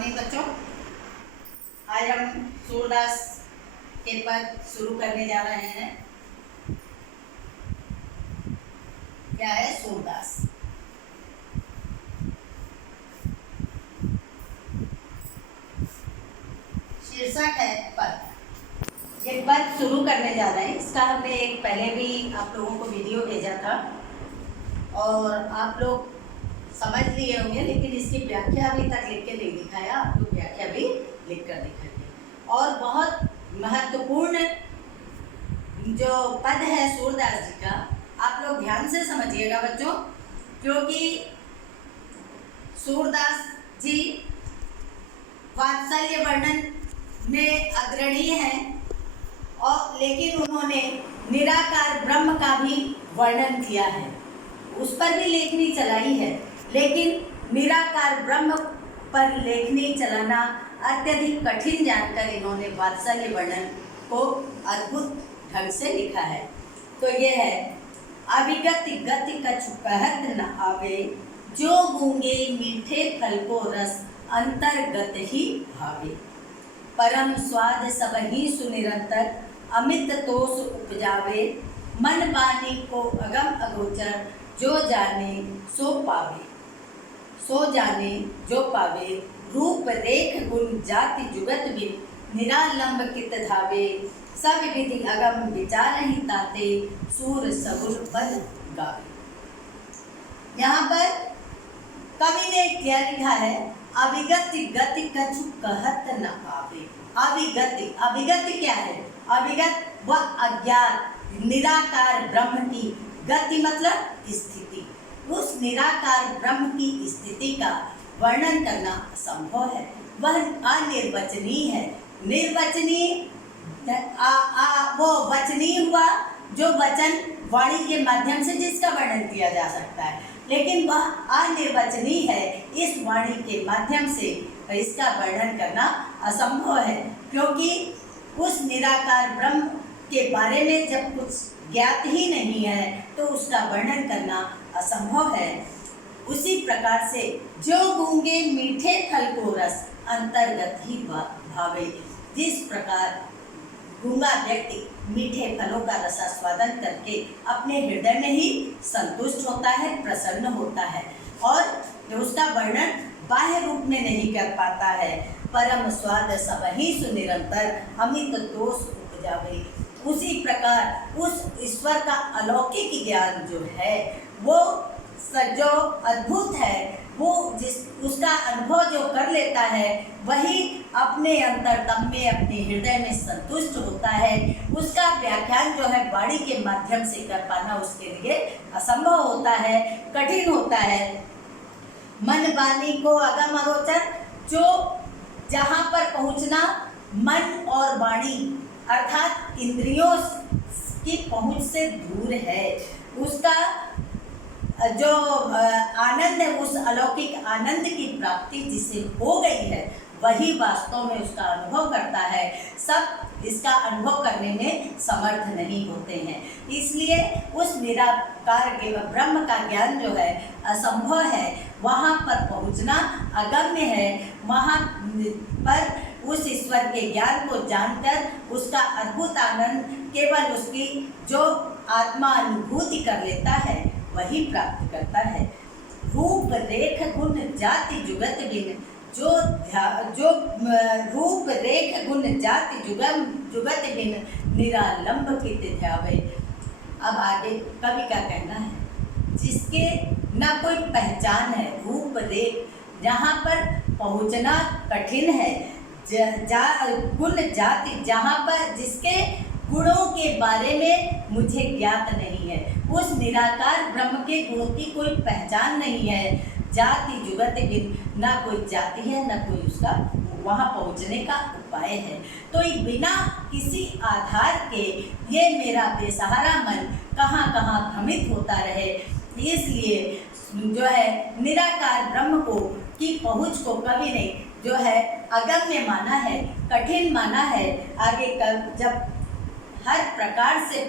Morning बच्चों। आज हम सूरदास के पद शुरू करने जा रहे हैं। क्या है सूरदास? शीर्षक है पद। ये पद शुरू करने जा रहे हैं। इसका हमने एक पहले भी आप लोगों को वीडियो भेजा था और आप लोग समझ लिए होंगे, लेकिन इसकी व्याख्या अभी तक लिख के नहीं दिखाया। आपको व्याख्या भी लिख कर दिखाएंगे। और बहुत महत्वपूर्ण जो पद है सूरदास जी का, आप लोग ध्यान से समझिएगा बच्चों, क्योंकि सूरदास जी वात्सल्य वर्णन में अग्रणी हैं और लेकिन उन्होंने निराकार ब्रह्म का भी वर्णन किया है, उस पर भी लेखनी चलाई है। लेकिन निराकार ब्रह्म पर लेखनी चलाना अत्यधिक कठिन जानकर इन्होंने वात्सल्य वर्णन को अद्भुत ढंग से लिखा है। तो ये है, अविगत गति कछु कहत न आवे, जो गूंगे मीठे फल को रस अंतर्गत ही भावे। परम स्वाद सब ही सुनिरंतर, अमित तोष उपजावे। मन बानी को अगम अगोचर, जो जाने सो पावे। सो जाने जो पावे, रूप रेख गुण जाति जुगत बिन, निरालंब कित धावे। सब विधि अगम विचार ही ताते, सूर सगुन पद गावे। यहाँ पर कवि ने क्या लिखा है? अविगत गति कछु कहत न आवे। अविगत, अविगत क्या है? अविगत व अज्ञात निराकार ब्रह्म की गति मतलब स्थिति। उस निराकार ब्रह्म की स्थिति का वर्णन करना असंभव है। वह अनिर्वचनीय है। निर्वचनीय वो वचनीय हुआ जो वचन वाणी के माध्यम से जिसका वर्णन किया जा सकता है, लेकिन वह अनिर्वचनीय है। इस वाणी के माध्यम से इसका वर्णन करना असंभव है, क्योंकि उस निराकार ब्रह्म के बारे में जब कुछ ज्ञात ही नहीं है तो उसका वर्णन करना असंभव है। उसी प्रकार से जो गूंगे मीठे फल को रस अंतर्गत ही भावे। जिस प्रकार गूंगा व्यक्ति मीठे फलों का रसास्वादन करके अपने हृदय में ही संतुष्ट होता है, प्रसन्न होता है और उसका वर्णन बाह्य रूप में नहीं कर पाता है। परम स्वाद सब ही सुनिरंतर, अमित दोष उपजावे। उसी प्रकार उस ईश्वर का अलौकिक ज्ञान जो है, वो जो अद्भुत है, वो उसका अनुभव जो कर लेता है, वही अपने अंतरतम में, अपने हृदय में संतुष्ट होता है। उसका व्याख्यान जो है वाणी के माध्यम से कर पाना उसके लिए असंभव होता है, कठिन होता है। मन वाणी को अगम अगोचर, जो जहाँ पर पहुँचना मन और वाणी अर्थात इंद्रियों की पहुँच से दूर है, उसका जो आनंद है, उस अलौकिक आनंद की प्राप्ति जिसे हो गई है, वही वास्तव में उसका अनुभव करता है। सब इसका अनुभव करने में समर्थ नहीं होते हैं। इसलिए उस निराकार के ब्रह्म का ज्ञान जो है असंभव है। वहाँ पर पहुँचना अगम्य है। वहाँ पर उस ईश्वर के ज्ञान को जानकर उसका अद्भुत आनंद केवल उसकी जो आत्मा अनुभूति कर लेता है वही प्राप्त करता है। रूप रेख गुण जाति जुगत बिन, जो रूप रेख गुण जाति जुगत बिन, निरालंब कित ध्यावे। अब आगे कवि का कहना है, जिसके न कोई पहचान है, रूप रेख जहाँ पर पहुँचना कठिन है, गुण जाति जहाँ पर जिसके गुणों के बारे में मुझे ज्ञात नहीं है, उस निराकार ब्रह्म के गुणों की कोई पहचान नहीं है। जाति जुगत बिन, ना कोई जाति है, ना कोई उसका वहाँ पहुँचने का उपाय है। तो बिना किसी आधार के ये मेरा बेसहारा मन कहाँ कहाँ भ्रमित होता रहे। इसलिए जो है निराकार ब्रह्म को की पहुँच को कभी नहीं जो है अगम्य माना है, कठिन माना है। आगे कल जब हर प्रकार से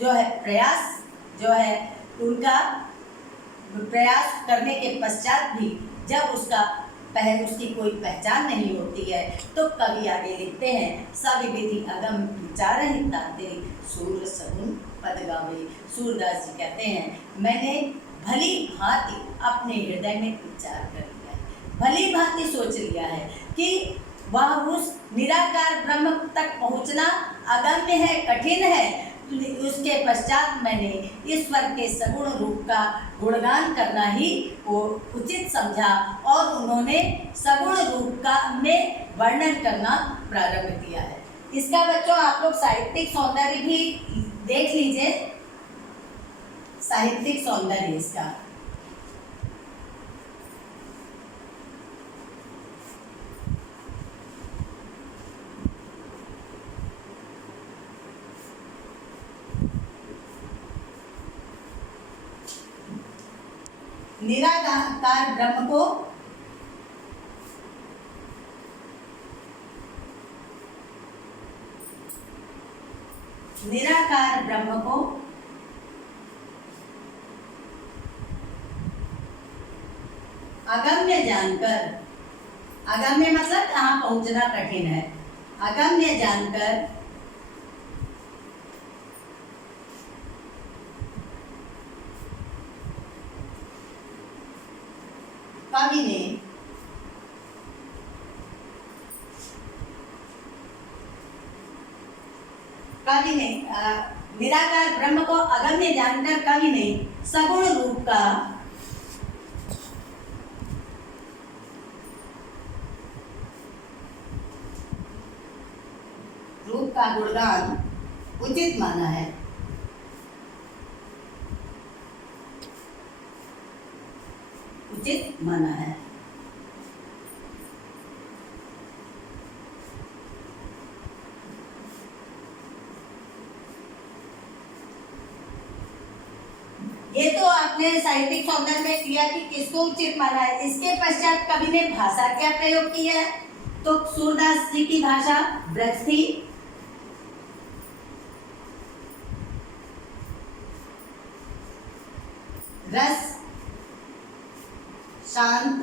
जो है प्रयास जो है उनका प्रयास करने के पश्चात भी जब उसका उसकी कोई पहचान नहीं होती है। तो कवि आगे लिखते हैं, सविविधि अगम विचारहि ताते सूर सगुन पद गावे। सूरदास जी कहते हैं, मैंने भली भांति अपने हृदय में विचार कर लिया है, भली भांति सोच लिया है कि वह उस निराकार ब्रह्म तक पहुंचना अगम्य है, कठिन है। उसके पश्चात मैंने ईश्वर के सगुण रूप का गुणगान करना ही वो उचित समझा और उन्होंने सगुण रूप का में वर्णन करना प्रारंभ किया है। इसका बच्चों आप लोग साहित्यिक सौंदर्य भी देख लीजिए, साहित्यिक सौंदर्य इसका। निराकार ब्रह्म को अगम्य जानकर, अगम्य मतलब कहाँ पहुंचना कठिन है, अगम्य जानकर कवि ने निराकार ब्रह्म को अगम्य जानकर कवि ने सगुण रूप का गुणगान उचित माना है। उचित माना है। ये तो आपने साहित्यिक सौंदर्य में किया कि किसको उचित माना है। इसके पश्चात कवि ने भाषा क्या प्रयोग किया है, तो सूरदास जी की भाषा ब्रज थी। रस, शांत,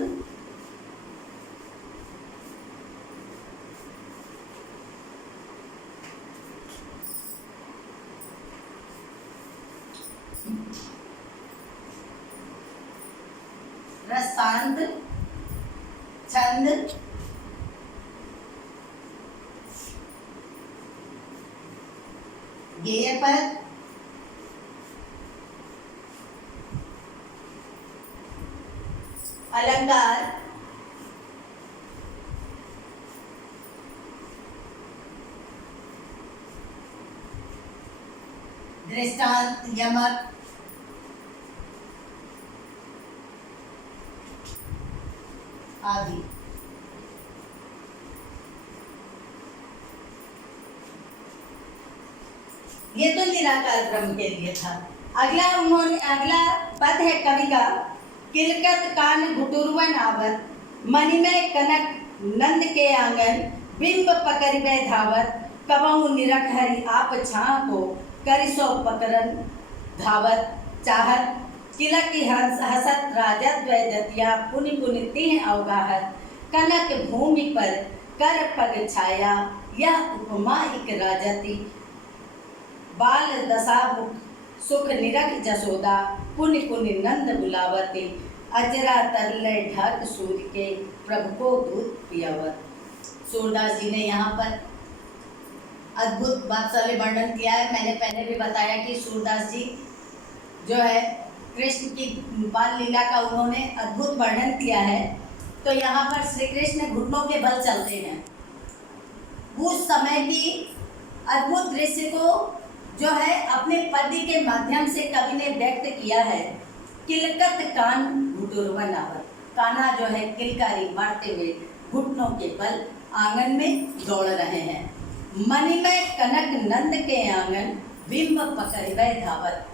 रसांत, छंद, गेयपद, अलंकार, दृष्टांत, यमक, आदि। ये तो निराकार ब्रह्म के लिए था। अगला पद है कवि का, किलकत कान घुटुरवन आवत, मणिमय कनक नंद के आंगन, बिंब पकड़िबे धावत, कबहु निरख हरि आप छाह को, करिसो पकड़न धावत चाहत, किलक हसत राजत वैदतिया, पुनि पुनि तिह अवगाहत, कनक भूमि पर कर पग छाया, यह उपमा इक राजति, बाल दशा मुख सुख निरख जसोदा, पुनि पुनि नंद बुलावती, अजरा तरले ढक सूर्य के, प्रभु को दूध पियावत। सूरदास जी ने यहाँ पर अद्भुत वात्सल्य वर्णन किया है। मैंने पहले भी बताया कि सूरदास जी जो है कृष्ण की बाल लीला का उन्होंने अद्भुत वर्णन किया है। तो यहाँ पर श्री कृष्ण घुटनों के बल चलते हैं। उस समय की अद्भुत दृश्य को जो है अपने पद्य के माध्यम से कवि ने व्यक्त किया है। किलकत कान घुटुरवन आवत, कान्हा जो है किलकारी मारते हुए घुटनों के बल आंगन में दौड़ रहे हैं। मणिमय कनक नंद के आंगन, बिंब पकड़िबे धावत,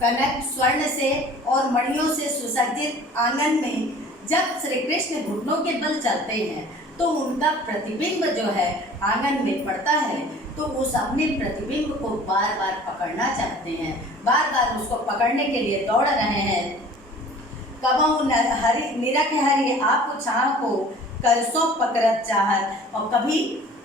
कनक स्वर्ण से और मणियों से सुसज्जित आंगन में जब श्री कृष्ण घुटनों के बल चलते हैं तो उनका प्रतिबिंब जो है आंगन में पड़ता है। तो उस अपने प्रतिबिंब को बार बार पकड़ना चाहते हैं, बार बार उसको पकड़ने के लिए दौड़ रहे हैं। कबहु हरि निरख हरि आप छाह को करसों पकड़त चाहत। और कभी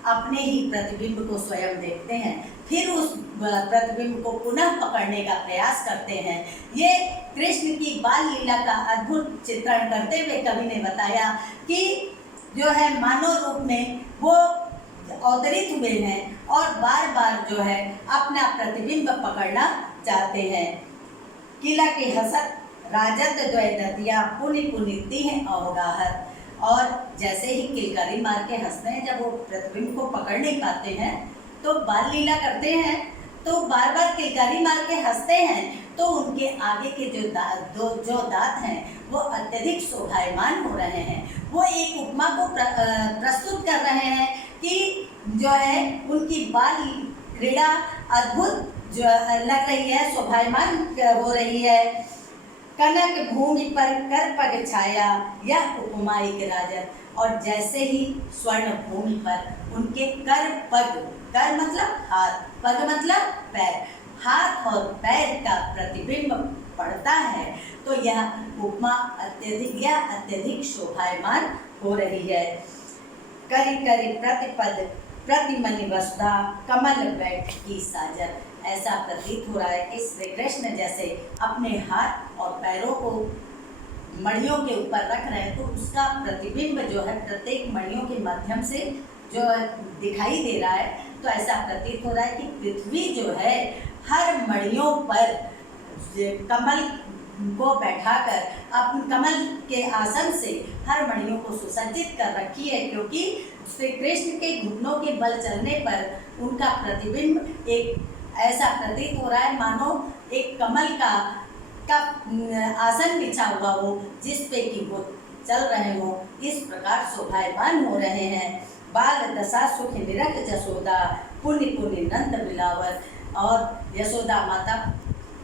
अपने ही प्रतिबिंब को स्वयं देखते हैं, फिर उस प्रतिबिंब को पुनः पकड़ने का प्रयास करते हैं। ये कृष्ण की बाल लीला का अद्भुत चित्रण करते हुए कवि ने बताया कि जो है मानव रूप में वो अवतरित हुए हैं और बार बार जो है अपना प्रतिबिंब पकड़ना चाहते हैं। किला के हसत राजत द्वय दतिया पुनि पुनिति है अवगाहत। और जैसे ही किलकारी मार के हंसते हैं, जब वो प्रतिबिंब को पकड़ नहीं पाते हैं तो बाल लीला करते हैं, तो बार बार किलकारी मार के हंसते हैं, तो उनके आगे के जो दांत हैं वो अत्यधिक शोभायमान हो रहे हैं। वो एक उपमा को प्रस्तुत कर रहे हैं कि जो है उनकी बाल क्रीड़ा अद्भुत जो लग रही है, शोभायमान हो रही है। कनक भूमि पर कर पग छाया यह उपमा एक राजत। और जैसे ही स्वर्ण भूमि पर उनके कर पग, कर मतलब हाथ, पग मतलब पैर, हाथ और पैर का प्रतिबिंब पड़ता है, तो यह उपमा अत्यधिक शोभायमान हो रही है। करी करी प्रतिपद प्रतिमनि वसुधा कमल बैठ की साजर। ऐसा प्रतीत हो रहा है कि श्री कृष्ण जैसे अपने हाथ और पैरों को मणियों के ऊपर रख रहे हैं, तो उसका प्रतिबिंब जो है प्रत्येक मणियों के माध्यम से जो दिखाई दे रहा है। तो ऐसा प्रतीत हो रहा है कि पृथ्वी जो है हर मणियों पर कमल को बैठाकर अपने कमल के आसन से हर मणियों को सुसज्जित कर रखी है, क्योंकि श्री कृष्ण के घुटनों के बल चलने पर उनका प्रतिबिंब एक ऐसा प्रतीत हो रहा है मानो एक कमल का आसन बिछा हुआ हो, जिस पे कि वो चल रहे हो, इस प्रकार शोभायमान हो रहे हैं। बाल दशा सुख निरख जसोदा पुण्य पुण्य नंद बिलावर। और यशोदा माता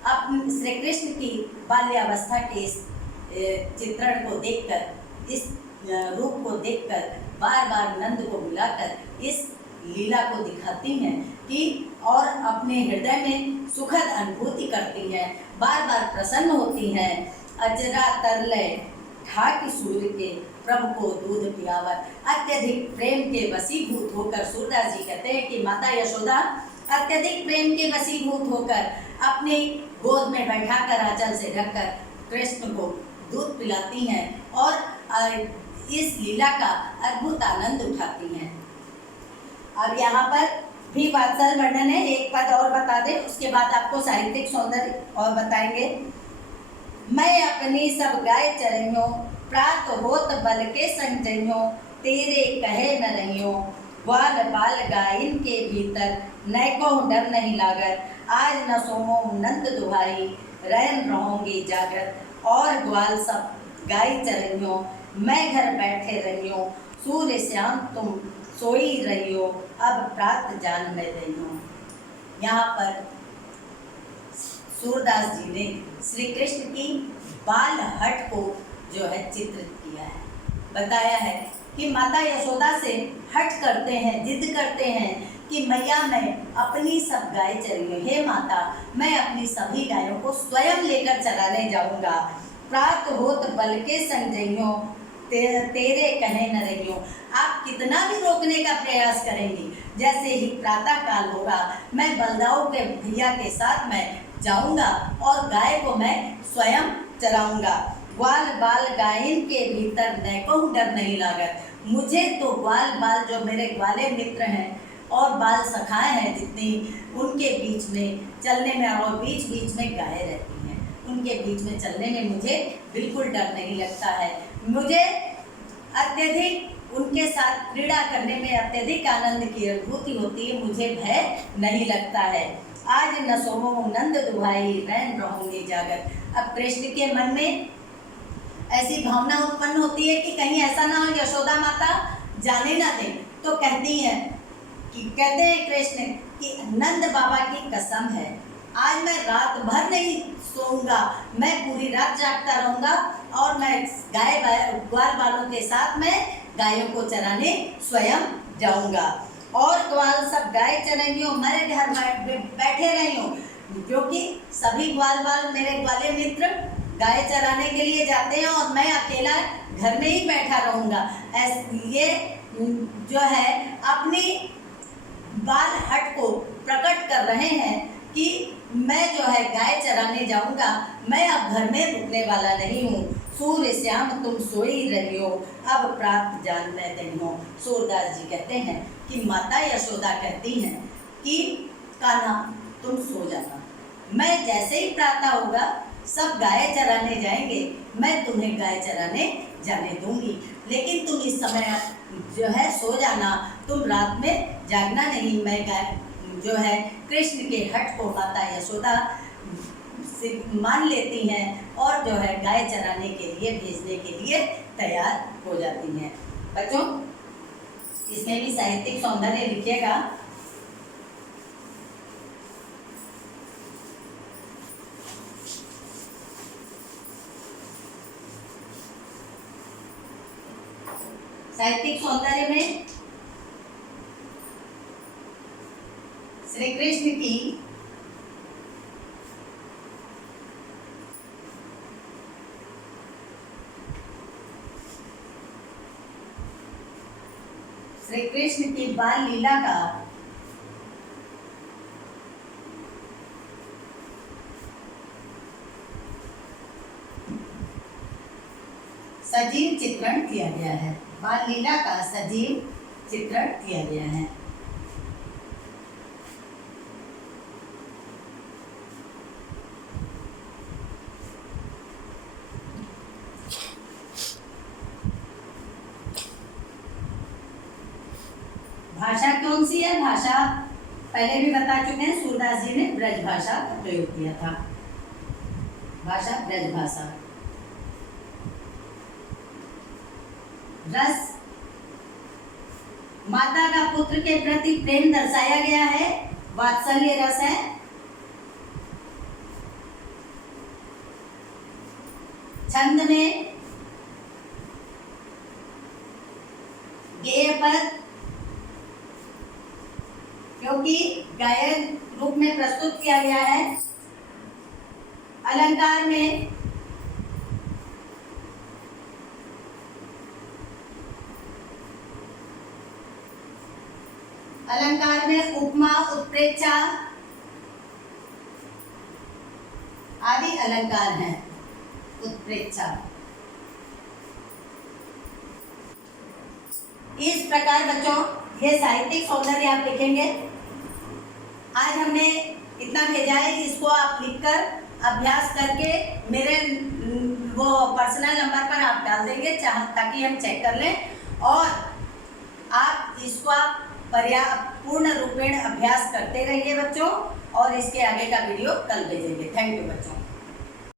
अब श्री कृष्ण की बाल्यावस्था के इस चित्रण को देखकर, इस रूप को देखकर बार बार नंद को बुलाकर इस लीला को दिखाती हैं कि और अपने हृदय में सुखद अनुभूति करती हैं, बार बार प्रसन्न होती हैं। अजरा तरलय ढाक सूर्य के प्रभु को दूध पिलावर। अत्यधिक प्रेम के वशीभूत होकर सूरदास जी कहते हैं कि माता यशोदा अत्यधिक प्रेम के वशीभूत होकर अपने गोद में बैठाकर आंचल से ढककर कृष्ण को दूध पिलाती हैं और इस लीला का अद्भुत आनंद उठाती हैं। अब यहाँ पर भी वात्सल वर्णन है, एक पद और बता दें, उसके बाद आपको साहित्यिक सौंदर्य और बताएंगे। मैं अपनी सब गाय चरइयों प्रात होत बल के संजइयों तेरे कहे न रहियों। ग्वाल बाल गायन के भीतर नैको डर नहीं लागत। आज न सोमो नंद दुहाई रैन रहूंगी जागत। और ग्वाल सब गाय चरइयों मैं घर बैठे रहियो। सूर्य श्याम तुम सोई रहियो अब प्रात जान में रहियो। यहाँ पर सूरदास जी ने श्री कृष्ण की बाल हट को जो है चित्रित किया है, बताया है कि माता यशोदा से हट करते हैं, जिद करते हैं कि मैया मैं अपनी सब गाय चरियों, हे माता मैं अपनी सभी गायों को स्वयं लेकर चराने जाऊंगा। प्रात होत बल के संजइयों तेरे कहे न रहियो। आप कितना भी रोकने का प्रयास करेंगी, जैसे ही प्रातः काल होगा मैं बलदाऊ के भैया के साथ मैं जाऊंगा और गाय को मैं स्वयं चराऊंगा। ग्वाल बाल गायन के भीतर नैको डर नहीं लागत। मुझे तो ग्वाल बाल जो मेरे ग्वाले मित्र हैं और बाल सखाएं हैं जितनी, उनके बीच में चलने में और बीच बीच में गाय रहती हैं, उनके बीच में चलने में मुझे बिल्कुल डर नहीं लगता है। मुझे अत्यधिक उनके साथ क्रीड़ा करने में अत्यधिक आनंद की अनुभूति होती है, मुझे भय नहीं लगता है। आज न सोमो नंद दुहाई रैन रहूंगी जागत। अब कृष्ण के मन में ऐसी भावना उत्पन्न होती है कि कहीं ऐसा ना हो यशोदा माता जाने ना दें, तो कहती हैं कि कहते हैं कृष्ण कि नंद बाबा की कसम है आज मैं रात भर नहीं सोऊंगा, मैं पूरी रात जागता रहूंगा और मैं ग्वाल बालों के साथ मैं गायों को चराने स्वयं जाऊंगा। और ग्वाल सब गाय चराइयों मेरे घर बैठे रहियो, क्योंकि सभी ग्वाल बाल मेरे ग्वाले मित्र गाय चराने के लिए जाते हैं और मैं अकेला घर में ही बैठा रहूँगा। ये जो है अपनी बाल हट को प्रकट कर रहे हैं कि मैं जो है गाय चराने जाऊंगा, मैं अब घर में रुकने वाला नहीं हूँ। सूर्य श्याम तुम सोई रही हो, अब प्रात जान मैं दिन हो। सूरदास जी कहते हैं कि माता यशोदा कहती हैं कि कान्हा तुम सो जाना, मैं जैसे ही प्रातः होगा सब गाय चराने जाएंगे, मैं तुम्हें गाय चराने जाने दूंगी, लेकिन तुम इस समय जो है सो जाना, तुम रात में जागना नहीं। मैं गाय जो है कृष्ण के हट को माता यशोदा से मान लेती हैं और जो है गाय चराने के लिए भेजने के लिए तैयार हो जाती हैं। बच्चों, इसमें भी साहित्यिक सौंदर्य लिखिएगा। साहित्यिक सौंदर्य में श्री कृष्ण की बाल लीला का सजीव चित्रण किया गया है। बाल लीला का सजीव चित्रण किया गया है। भाषा कौन सी है? भाषा पहले भी बता चुके हैं, सूरदास जी ने ब्रज भाषा का प्रयोग किया था। भाषा ब्रज भाषा। रस माता का पुत्र के प्रति प्रेम दर्शाया गया है, वात्सल्य रस है। छंद में गेय पद, क्योंकि गायन रूप में प्रस्तुत किया गया है। अलंकार में उपमा, उत्प्रेक्षा आदि अलंकार हैं। उत्प्रेक्षा इस प्रकार बच्चों ये साहित्यिक सौंदर्य आप लिखेंगे। आज हमने इतना भेजा है कि इसको आप लिखकर अभ्यास करके मेरे वो पर्सनल नंबर पर आप डाल देंगे ताकि हम चेक कर लें, और आप इसको आप पूर्ण रूपेण अभ्यास करते रहिए बच्चों, और इसके आगे का वीडियो कल भेजेंगे। थैंक यू बच्चों।